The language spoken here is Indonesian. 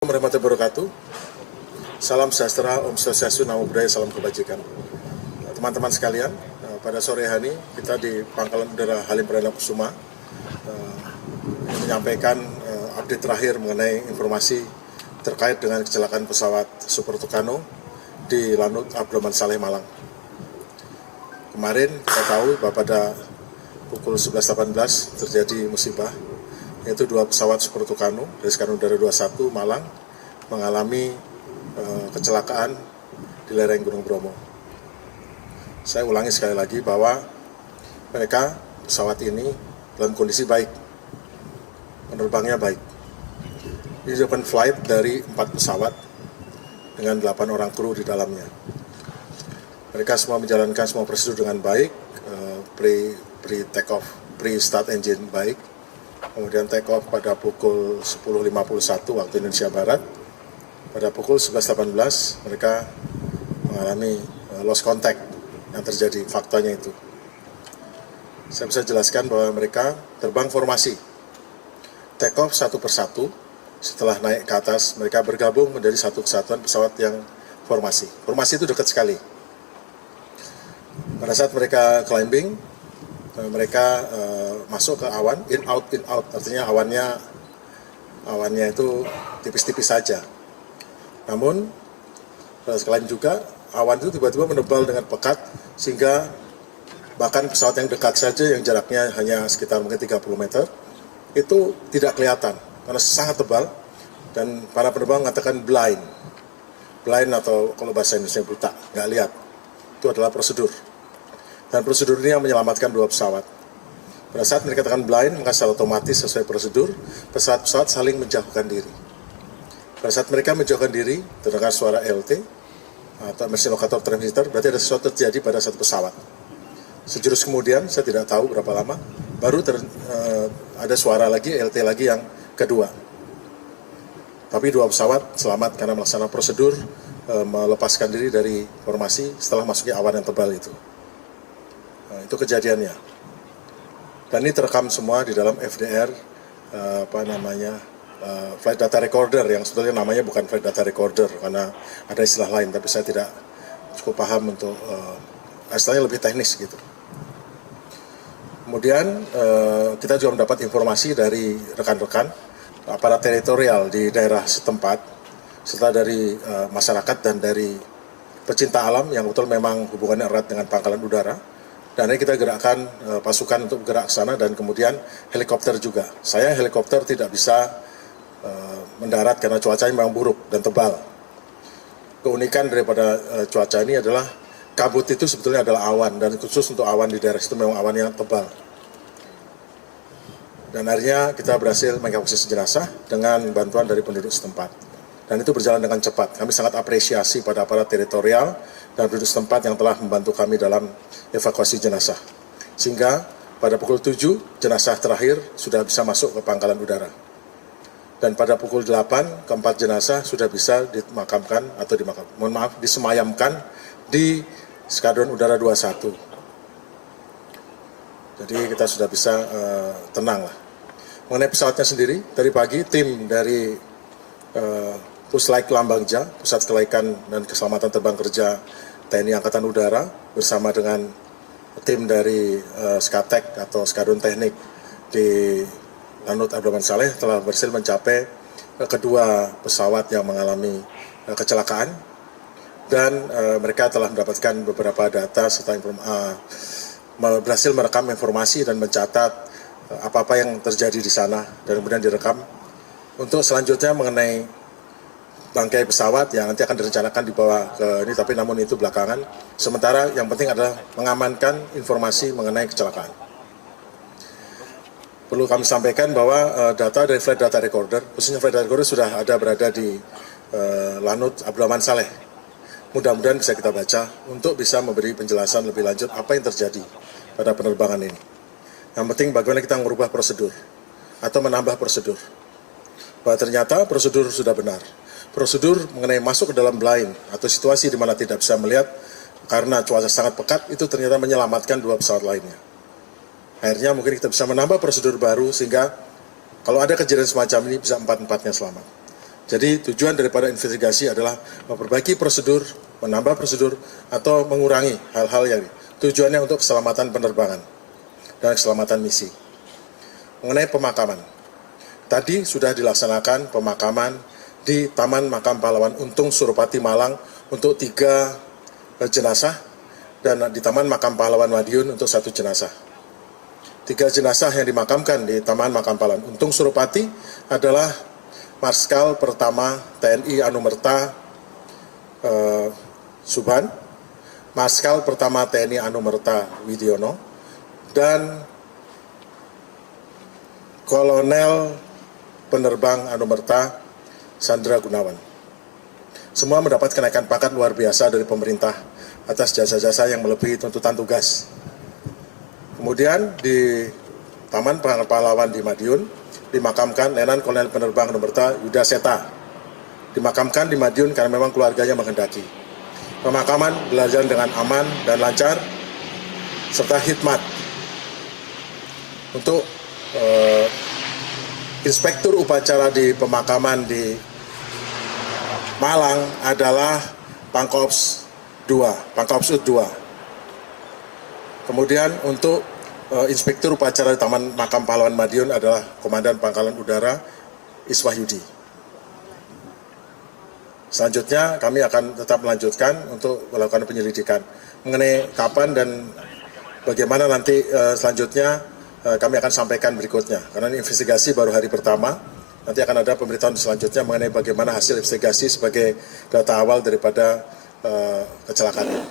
Warahmatullahi wabarakatuh. Salam sejahtera, Om Swastiastu, Namo Buddhaya, salam kebajikan. Teman-teman sekalian, pada sore hari kita di Pangkalan Udara Halim Perdana Kusuma menyampaikan update terakhir mengenai informasi terkait dengan kecelakaan pesawat Super Tucano di Lanut Abdurrahman Saleh, Malang. Kemarin kita tahu bahwa pada pukul 11.18 terjadi musibah, yaitu dua pesawat Super Tucano dari Skadron Udara 21 Malang mengalami kecelakaan di lereng Gunung Bromo. Saya ulangi sekali lagi bahwa mereka, pesawat ini dalam kondisi baik, penerbangnya baik. Ini open flight dari 4 pesawat dengan 8 orang kru di dalamnya. Mereka semua menjalankan semua prosedur dengan baik, pre-take off, pre-start engine baik. Kemudian take off pada pukul 10.51 waktu Indonesia Barat. Pada pukul 11.18 mereka mengalami lost contact yang terjadi, faktanya itu. Saya bisa jelaskan bahwa mereka terbang formasi. Take off satu persatu, setelah naik ke atas mereka bergabung menjadi satu kesatuan pesawat yang formasi. Formasi itu dekat sekali. Pada saat mereka climbing, mereka masuk ke awan, in out, artinya awannya itu tipis-tipis saja. Namun sekalian juga awan itu tiba-tiba menebal dengan pekat sehingga bahkan pesawat yang dekat saja yang jaraknya hanya sekitar mungkin 30 meter itu tidak kelihatan karena sangat tebal, dan para penerbang mengatakan blind atau kalau bahasa Indonesia buta, nggak lihat. Itu adalah prosedur. Dan prosedur ini yang menyelamatkan dua pesawat. Pada saat mereka katakan blind, maka secara otomatis sesuai prosedur, pesawat-pesawat saling menjauhkan diri. Pada saat mereka menjauhkan diri, terdengar suara LT, atau emergency locator transmitter, berarti ada sesuatu terjadi pada satu pesawat. Sejurus kemudian, saya tidak tahu berapa lama, baru ada suara lagi, LT lagi yang kedua. Tapi dua pesawat selamat karena melaksanakan prosedur melepaskan diri dari formasi setelah masuknya awan yang tebal itu. Itu kejadiannya. Dan ini terekam semua di dalam FDR, flight data recorder, yang sebetulnya namanya bukan flight data recorder karena ada istilah lain, tapi saya tidak cukup paham untuk istilahnya lebih teknis gitu. Kemudian kita juga mendapat informasi dari rekan-rekan aparat teritorial di daerah setempat, serta dari masyarakat dan dari pecinta alam yang betul memang hubungannya erat dengan Pangkalan Udara. Dan ini kita gerakkan pasukan untuk bergerak ke sana dan kemudian helikopter juga. Saya helikopter tidak bisa mendarat karena cuacanya memang buruk dan tebal. Keunikan daripada cuaca ini adalah kabut itu sebetulnya adalah awan, dan khusus untuk awan di daerah itu memang awan yang tebal. Dan akhirnya kita berhasil mengevakuasi jenazah dengan bantuan dari penduduk setempat. Dan itu berjalan dengan cepat. Kami sangat apresiasi pada aparat teritorial dan penduduk setempat yang telah membantu kami dalam evakuasi jenazah. Sehingga pada pukul 7 jenazah terakhir sudah bisa masuk ke Pangkalan Udara. Dan pada pukul 8 keempat jenazah sudah bisa disemayamkan di Skadron Udara 21. Jadi kita sudah bisa tenang lah. Mengenai pesawatnya sendiri, tadi pagi tim dari Puslaik Lambangja, Pusat Kelaikan dan Keselamatan Terbang Kerja TNI Angkatan Udara, bersama dengan tim dari Skatek atau Skadron Teknik di Lanut Abdurrahman Saleh telah berhasil mencapai kedua pesawat yang mengalami kecelakaan, dan mereka telah mendapatkan beberapa data serta berhasil merekam informasi dan mencatat apa-apa yang terjadi di sana dan kemudian direkam. Untuk selanjutnya mengenai bangkai pesawat yang nanti akan direncanakan dibawa ke ini, tapi namun itu belakangan. Sementara yang penting adalah mengamankan informasi mengenai kecelakaan. Perlu kami sampaikan bahwa data dari flight data recorder, khususnya flight data recorder sudah ada berada di Lanut Abdurrahman Saleh. Mudah-mudahan bisa kita baca untuk bisa memberi penjelasan lebih lanjut apa yang terjadi pada penerbangan ini. Yang penting bagaimana kita merubah prosedur atau menambah prosedur. Bahwa ternyata prosedur sudah benar. Prosedur mengenai masuk ke dalam blind atau situasi di mana tidak bisa melihat karena cuaca sangat pekat itu ternyata menyelamatkan dua pesawat lainnya. Akhirnya mungkin kita bisa menambah prosedur baru sehingga kalau ada kejadian semacam ini bisa empat-empatnya selamat. Jadi tujuan daripada investigasi adalah memperbaiki prosedur, menambah prosedur, atau mengurangi hal-hal yang tujuannya untuk keselamatan penerbangan dan keselamatan misi. Mengenai pemakaman, tadi sudah dilaksanakan pemakaman di Taman Makam Pahlawan Untung Suropati Malang untuk 3 jenazah dan di Taman Makam Pahlawan Madiun untuk 1 jenazah. 3 jenazah yang dimakamkan di Taman Makam Pahlawan Untung Suropati adalah Marskal Pertama TNI Anumerta Subhan, Marskal Pertama TNI Anumerta Widiono, dan Kolonel Penerbang Anumerta Sandra Gunawan. Semua mendapat kenaikan pangkat luar biasa dari pemerintah atas jasa-jasa yang melebihi tuntutan tugas. Kemudian di Taman Pahlawan di Madiun dimakamkan Letnan Kolonel Penerbang Anumerta Yuda Seta. Dimakamkan di Madiun karena memang keluarganya menghendaki. Pemakaman berjalan dengan aman dan lancar serta hikmat. Untuk inspektur upacara di pemakaman di Malang adalah Pangkops 2, Pangkops 2. Kemudian untuk inspektur upacara di Taman Makam Pahlawan Madiun adalah Komandan Pangkalan Udara Iswahyudi. Selanjutnya kami akan tetap melanjutkan untuk melakukan penyelidikan mengenai kapan dan bagaimana nanti selanjutnya kami akan sampaikan berikutnya. Karena ini investigasi baru hari pertama, nanti akan ada pemberitahuan selanjutnya mengenai bagaimana hasil investigasi sebagai data awal daripada kecelakaan ini.